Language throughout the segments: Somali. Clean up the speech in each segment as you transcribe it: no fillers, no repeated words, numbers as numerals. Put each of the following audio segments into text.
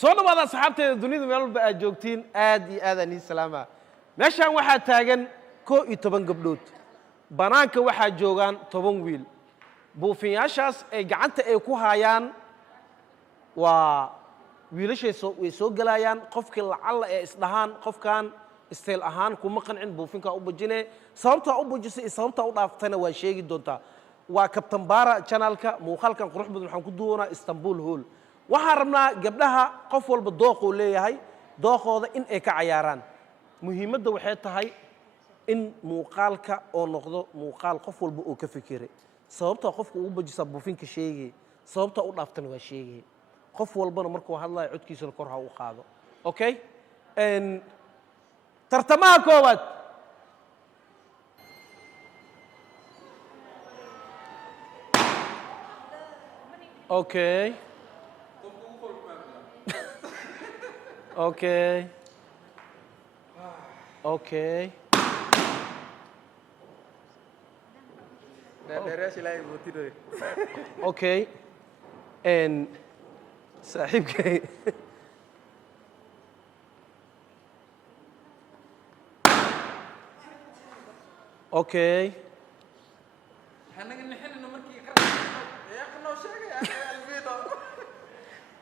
soo dhawaada asxaabteeda dunida meel walba aad joogtiin aad iyo aad aan salaama meeshaan waxaa taagan 11 gabdhood banaanka waxaa joogan 10 wiil buufiyaashaas ay gacanta ay ku hayaan waa wiilashay way soo galayaan qofkii lacala ee isdhahaan qofkan isteel ahaan kuma qancin buufinka u bujinay sababta u bujisay iyo sababta u dhaaftayna waa sheegi doontaa waa Captain Bara channelka muuqaalkan qurux badan waxaan ku duwanaa Istanbul Hall waxaan rabnaa gabdhaha qof walba dooq uu leeyahay dooqooda in ay ka ciyaaraan muhiimadda waxay tahay in muuqaalka oo noqdo muuqaal qof walba oo ka fikiray sababta qofku uu bujisa buufinka sheegay sababta u dhaaftayna waa sheegay qof walbana markuu hadlayo codkiisa kor ha u qaado okay tartamaha koowaad okay okay okay okay saaxiibkay okay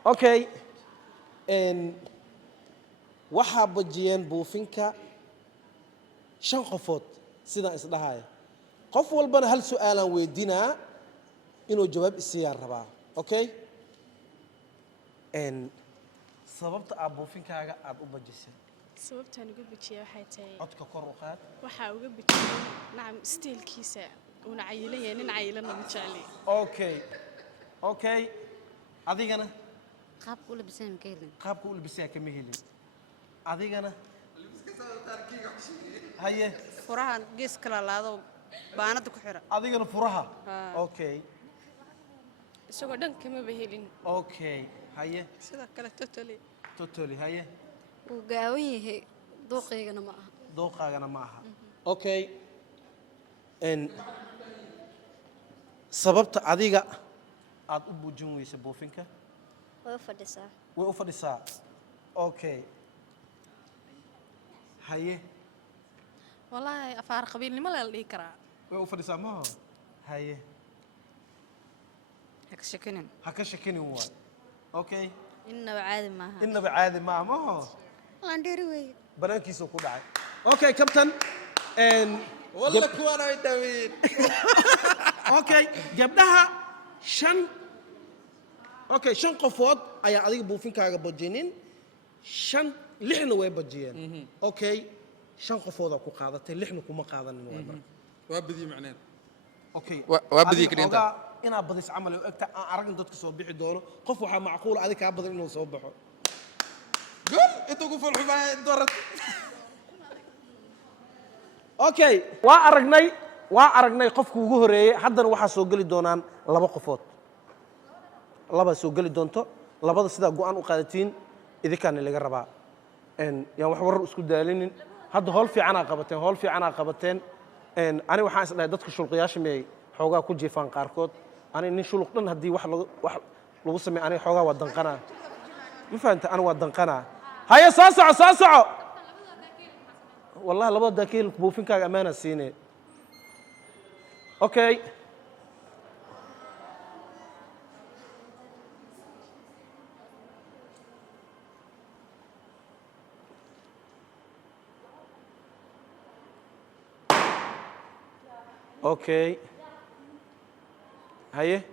okay waxaa bajiyeen buufinka 5 qofood sidaan isdhahay qof walbana hal su'aalan weydiinaa inuu jawaab isiyaan rabaa okay sababta aad buufinkaaga aad u bajisay sababtaan uga bijiyay waxay tahay codka kor u qaad waxa uga bijiyay nacam steelkiisa una cayilayay nin cayilana ma jecli okay okay adigana qaabku u labisan ma helin qaabku u labisan kama helin adigana haye furaha gees kala laado baanada ku xira adigana furaha okay isagoo dhan kama helin okay haye sida kale totally haye uu gaawan yahay dooqeygana ma aha dooqaagana ma aha okay sababta adiga aad u bujin weysa buufinka way u fadhisaa okay haye wallahi afaar qabiilnimo la dhigi karaa way u fadhisaa ma haye haka shakinin waa okay innaba caadi maaha ma aan dheeri wey banaankiisa ku dhacay okay captain walla kuwana ay daaween okay gabdhaha 5 qofood ayaa adiga buufinkaaga bajinin 6na way bajiyeen okay 5 qofood ku qaadatay 6na kuma qaadanin waa marka waa bidii macneen okay waa bidii krinta ina badis amal oo agta aan aragin dadka soo bixi doono qof waxa macquul adiga ka badan inuu soo baxo gol inta ku falxubaa doorad okay waa aragnay qofku ugu horeeyay haddana waxa soo gali doonaan 2 qofood laba soo gali doonto labada sida go'aan u qaadatiin idinkaan laga rabaa yaan wax warar isku daalinin hadda hool fiican qabateen ani waxaan isdhahay dadka shulqiyaasha meey xoogaa ku jiifaan qaarkood ani nin shuluq dhan hadii wax lagu sameeyo ani xoogaa waa danqanaa ma fahamta ani waa danqanaa haye soo soco wallahi labada dakiil buufinkaaga amaana siinay okay okay haye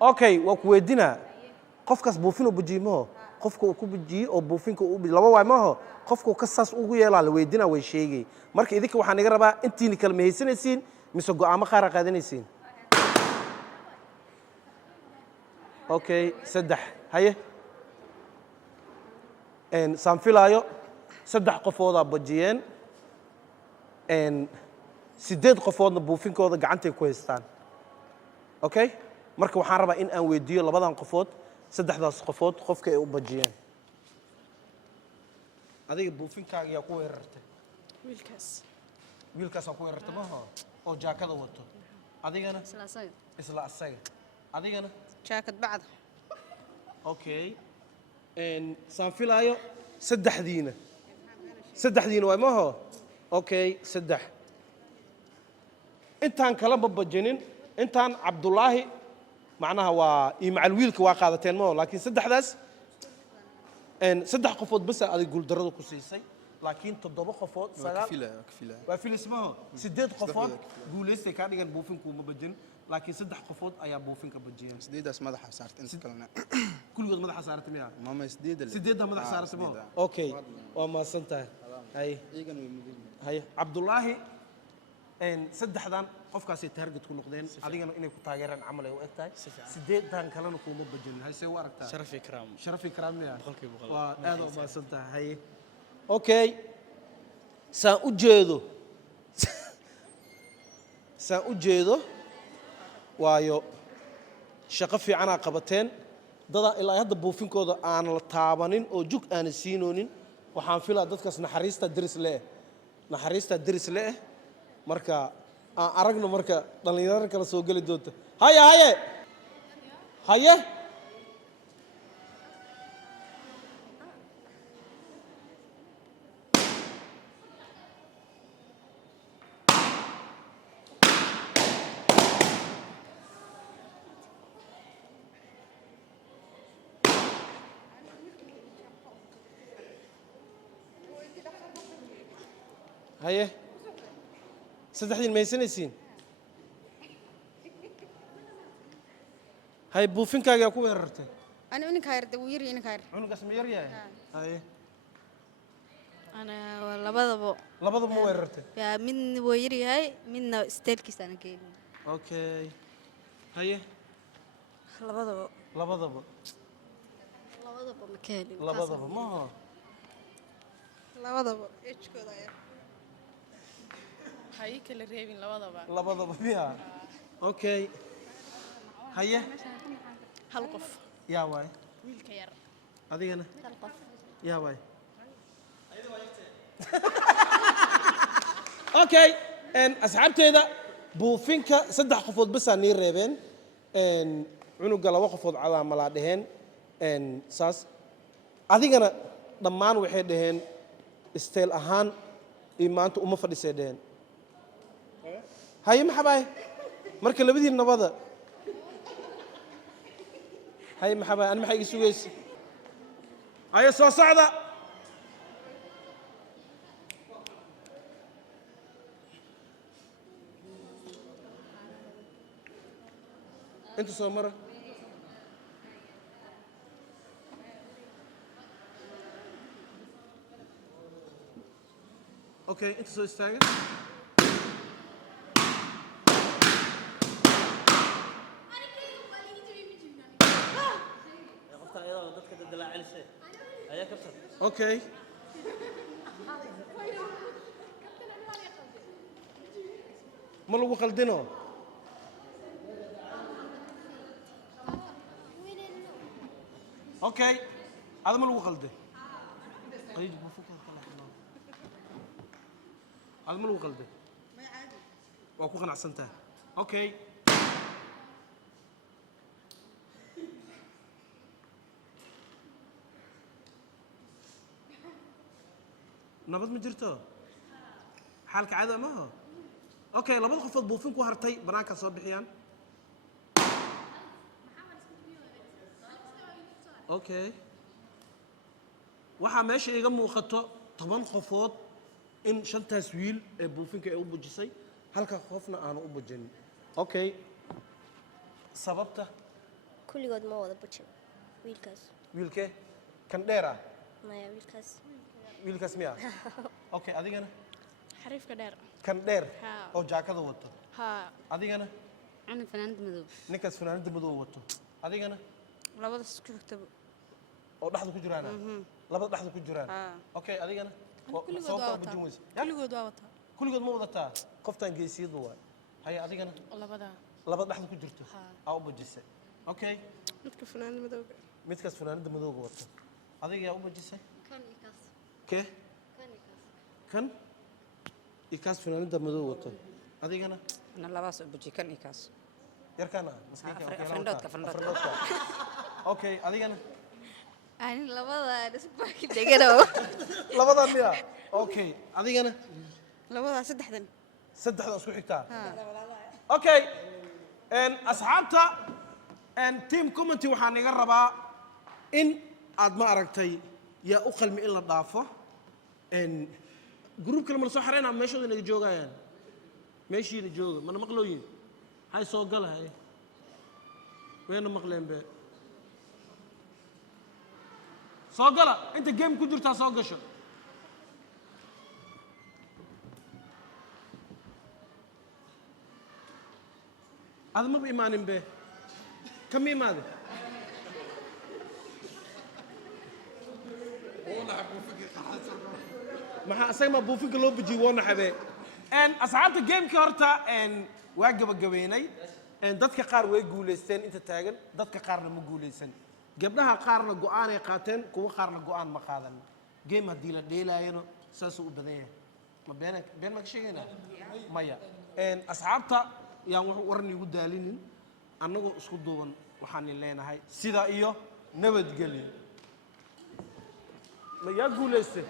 okay waa ku weydinaa qofkaas buufin u bujiimo qofka uu ku bujiyo oo buufinka uu laba waay maaho qofka ka saas ugu yeelaa la weydinaa way sheegay marka idinka waxaan iga rabaa intiina kala mahaysanaysiin mise go'aamo qaar qaadanaysiin okay 3 haye saan filaayo 3 qofoodaa bajiyeen 8 qofoodna buufinkooda gacantay ku haystaan okay marka waxaan rabaa in aan weydiiyo labadan qofood 3daas qofood qofka ay u bajiyeen adiga buufinkaaga yaa ku weerartay wiilkaas wiilkaas ku weerartay ma oo jaakada wato adigana isla asaga isla asaga adigana jaakad bacda okay saan filaayo saddexdiina waa maho okay saddex intaan kala babajinin intaan cabdulaahi macnaha waa iyo macal wiilka waa qaadateen maho laakiin saddexdaas saddex qofood bas adig guuldarrada ku siisay laakiin 7 qofood sagaal كفيلة waa filismaho 8 qofood guulaystay ka dhigan buufinku ma bajin laakiin 3 qofood ayaa buufinka bajiyeen سديدة اسمها مدح صارت انت كلنا kulligood madaxa saartay miyaa ماما سديدة 8 madaxa saartay maho okay waa maasantahay hay ايغان ويمدين hay cabdulaahi saddexdan qofkaasay target ku noqdeen adigana inay ku taageeraan camal ay u eg tahay 8 kalena kuuma bajin haysee u aragtaa شرف إكرام sharaf ikraam miyaa boqolkiiba boqol. waa aad u maasantahay hay okay saan u jeedo waayo shaqo fiicanaa qabateen dadaa ilaa hadda buufinkooda aan la taabanin oo jug aana siinoonin waxaan filaa dadkaas naxariista deris leeh marka aan aragno marka dhallinyaro kala soo geli doonta haye haye saddexdiin maysanaysiin haye buufinkaagaa ku weerartay ani ninka yarda wuu yiri ninka yar cunugaas ma yar yahay haye ana labadaba labadaba ma weerartay yaa midna waa yar yahay midna steelkiisa aan keenin okay haye labadaba labadaba ma keenin labadaba maaha labadaba ejkooda yar hay kala reebin labadaba miya okay haye hal qof yaa waay wiilka yar adigana hal qof yaa waay okay asxaabteeda buufinka 3 qofood bas aan nii reebeen cunuga 2 qofood cadaa malaa dheheen saas adigana dhammaan waxay dhaheen steel ahaan iyo maanta uma fadhisay dhaheen haye maxabaay marka labadiin nabada haye maxabaay ani maxay iga sugaysa haye soo socda inta soo mara okay inta soo istaaga okay ma lagu qaldino okay ada ma lagu qalday ada ma lagu qalday waa ku qanacsantahay okay nabad ma jirto xaalka caada maaha okay labada qofood buufin ku hartay banaanka soo bixiyaan okay waxaa meesha iga muuqato 10 qofood in 5taas wiil ee buufinka ay u bujisay halka qofna aanu u bujin okay sababta kulligood ma wada bujin wiilkaas wiilkee kan dheer ah maya wiilkaas miya okay adigana xariifka dheer kan dheer Haa. oo jaakada wato ha adigana ana fanaanad madow ninkaas fanaanada madow wato adigana labadaas ku xigtaba oo dhaxda ku jiraan labada dhaxda ku jiraan Haa. okay adigana kulligood waa wataa kulligood waa wataa kulligood ma wadataa qoftaan geesiyadu waay haye adigana labada labada dhaxda ku jirto Haa. aa u bajisay okay midka fanaanada madowga midkaas fanaanada madowga wato adiga yaa u bajisay kan iyo kaas kee kan iyo kaas kan iyo kaas fanaanada madow wato adigana أنا لا باس بوجيكان إيكاس yarkaana maskiinka فرندوتك okay adigana ani labada isbaaki degano labadan miya okay adigana labada saddexdan saddexda isku xigtaa okay asxaabta team committee waxaan iga rabaa in aad ma aragtay yaa u qalmi in la dhaafo group kale ma soo xareynaa meeshooda inaga joogayaan meeshiina jooga mana maqlooyin hay soo galahay weena maqleen be soo gala inta game ku jirtaa soo gasho هذا ما بإيمان به كم إيمان ما أسمع أبو فيك لو بيجيونا حبي إن أصحاب الجيم كارتا إن واجب الجويني إن دتك قار ويجوليسن أنت تاجر دتك قارنا مجوليسن جبناها قارنا جوان قاتن كوا قارنا جوان مقادن جيم هديلا ديلا ينو ساسو بديه ما بين ما كشينا مايا إن أصحابتا yaan wax waran igu daalinin annagoo isku duuban waxaan leenahay sida iyo nabadgelyo ma yaa guuleystay